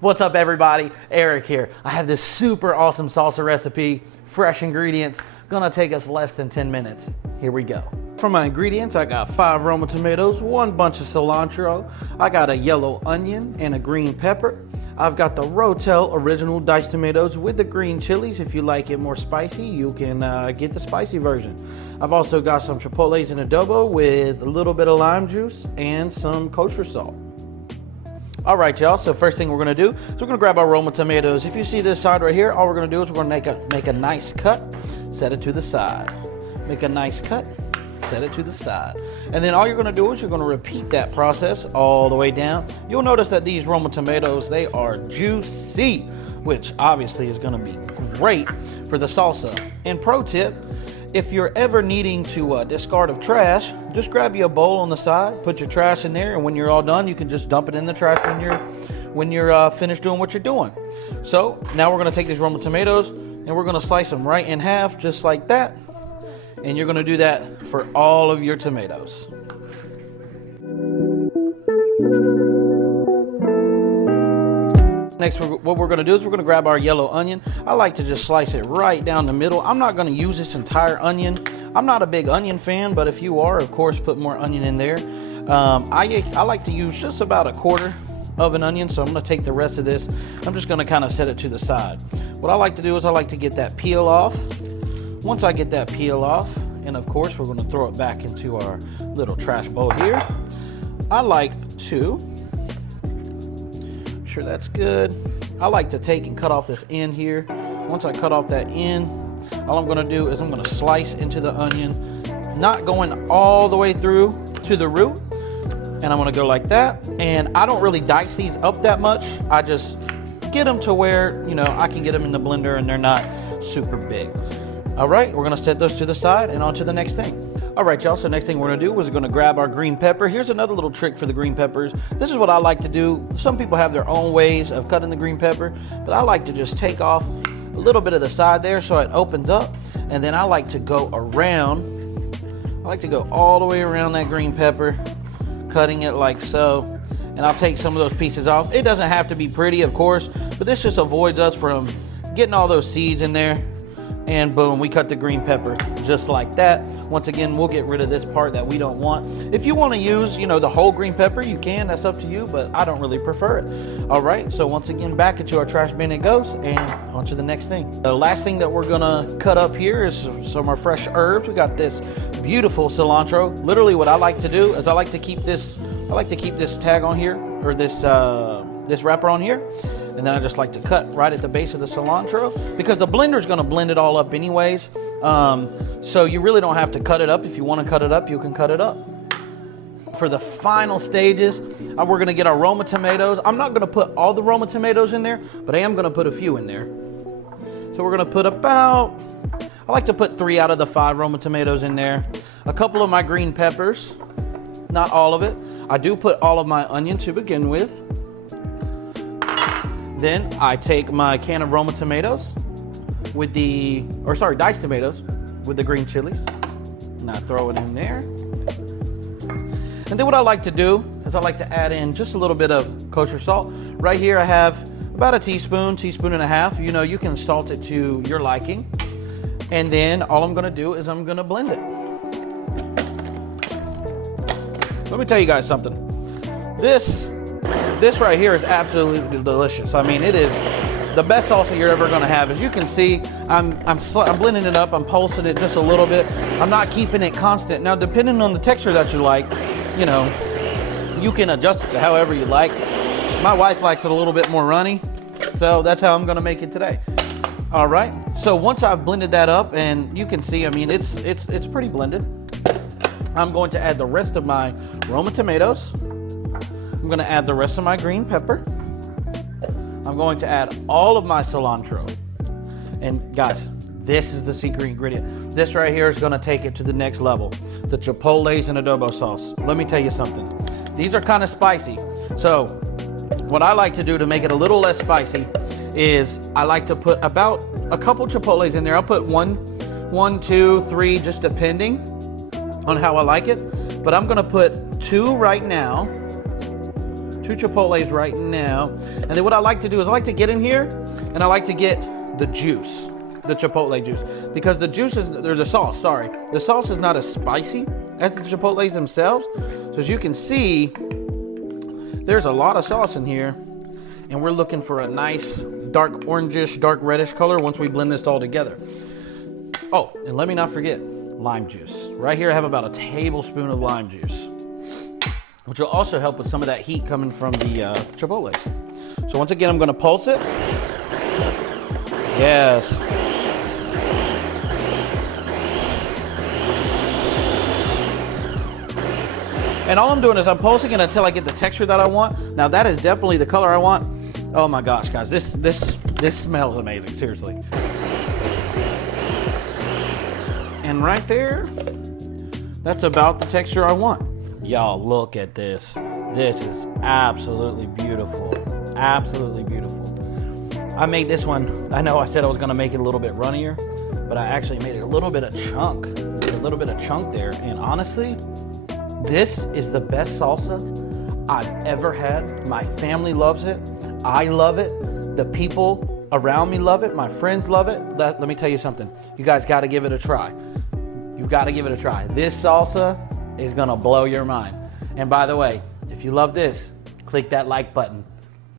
What's up everybody? Eric here. I have this super awesome salsa recipe, fresh ingredients, gonna take us less than 10 minutes. Here we go. For my ingredients, I got 5 Roma tomatoes, 1 bunch of cilantro, I got a yellow onion and a green pepper. I've got the Rotel original diced tomatoes with the green chilies. If you like it more spicy, you can get the spicy version. I've also got some chipotles and adobo with a little bit of lime juice and some kosher salt. All right, y'all, so first thing we're gonna do is we're gonna grab our Roma tomatoes. If you see this side right here, all we're gonna do is we're gonna make a nice cut, set it to the side. Make a nice cut, set it to the side. And then all you're gonna do is you're gonna repeat that process all the way down. You'll notice that these Roma tomatoes, they are juicy, which obviously is gonna be great for the salsa. And pro tip, if you're ever needing to discard of trash, just grab you a bowl on the side, put your trash in there, and when you're all done, you can just dump it in the trash when you're finished doing what you're doing. So now we're gonna take these Roma tomatoes and we're gonna slice them right in half, just like that. And you're gonna do that for all of your tomatoes. Next, what we're gonna do is we're gonna grab our yellow onion. I like to just slice it right down the middle. I'm not gonna use this entire onion. I'm not a big onion fan, but if you are, of course, put more onion in there. I like to use just about 1/4 of an onion, so I'm gonna take the rest of this. I'm just gonna kind of set it to the side. What I like to do is I like to get that peel off. Once I get that peel off, and of course, we're gonna throw it back into our little trash bowl here. I like to, sure that's good. I like to take and cut off this end here. Once I cut off that end, all I'm gonna do is I'm gonna slice into the onion, not going all the way through to the root. And I'm gonna go like that. And I don't really dice these up that much. I just get them to where, you know, I can get them in the blender and they're not super big. All right, we're gonna set those to the side and on to the next thing. All right, y'all, so next thing we're gonna do is we're gonna grab our green pepper. Here's another little trick for the green peppers. This is what I like to do. Some people have their own ways of cutting the green pepper, but I like to just take off a little bit of the side there so it opens up, and then I like to go around. I like to go all the way around that green pepper, cutting it like so, and I'll take some of those pieces off. It doesn't have to be pretty, of course, but this just avoids us from getting all those seeds in there. And boom, we cut the green pepper just like that. Once again, we'll get rid of this part that we don't want. If you want to use, you know, the whole green pepper, you can, that's up to you, but I don't really prefer it. All right, so once again, back into our trash bin it goes, and on to the next thing. The last thing that we're gonna cut up here is some of our fresh herbs. We got this beautiful cilantro. Literally what I like to do is I like to keep this tag on here, or this wrapper on here. And then I just like to cut right at the base of the cilantro because the blender is going to blend it all up anyways. So you really don't have to cut it up. If you want to cut it up, you can cut it up. For the final stages, we're going to get our Roma tomatoes. I'm not going to put all the Roma tomatoes in there, but I am going to put a few in there. So we're going to put about, I like to put 3 out of the 5 Roma tomatoes in there. A couple of my green peppers, not all of it. I do put all of my onion to begin with. Then I take my can of Roma tomatoes with diced tomatoes with the green chilies, and I throw it in there. And then what I like to do is I like to add in just a little bit of kosher salt. Right here I have about a teaspoon and a half. You know, you can salt it to your liking. And then all I'm gonna do is I'm gonna blend it. Let me tell you guys something. This right here is absolutely delicious. I mean, it is the best salsa you're ever gonna have. As you can see, I'm blending it up, I'm pulsing it just a little bit. I'm not keeping it constant. Now, depending on the texture that you like, you know, you can adjust it to however you like. My wife likes it a little bit more runny, so that's how I'm gonna make it today. All right, so once I've blended that up, and you can see, I mean, it's pretty blended. I'm going to add the rest of my Roma tomatoes. I'm going to add the rest of my green pepper. I'm going to add all of my cilantro. And guys, this is the secret ingredient. This right here is going to take it to the next level. The chipotles and adobo sauce. Let me tell you something. These are kind of spicy. So what I like to do to make it a little less spicy is I like to put about a couple chipotles in there. I'll put one, 2, 3, just depending on how I like it. But I'm going to put 2 right now. 2 chipotles right now. And then what I like to do is I like to get in here and I like to get the juice, the chipotle juice, because the juice is, or the sauce, sorry. The sauce is not as spicy as the chipotles themselves. So as you can see, there's a lot of sauce in here, and we're looking for a nice dark orangish, dark reddish color once we blend this all together. Oh, and let me not forget lime juice. Right here I have about a tablespoon of lime juice, which will also help with some of that heat coming from the chipotles. So once again, I'm gonna pulse it. Yes. And all I'm doing is I'm pulsing it until I get the texture that I want. Now that is definitely the color I want. Oh my gosh, guys, this smells amazing, seriously. And right there, that's about the texture I want. Y'all, look at this. This is absolutely beautiful. Absolutely beautiful. I made this one, I know I said I was gonna make it a little bit runnier, but I actually made it a little bit of chunk. A little bit of chunk there. And honestly, this is the best salsa I've ever had. My family loves it. I love it. The people around me love it. My friends love it. Let me tell you something. You guys gotta give it a try. You've gotta give it a try. This salsa is gonna blow your mind. And by the way, if you love this, click that like button.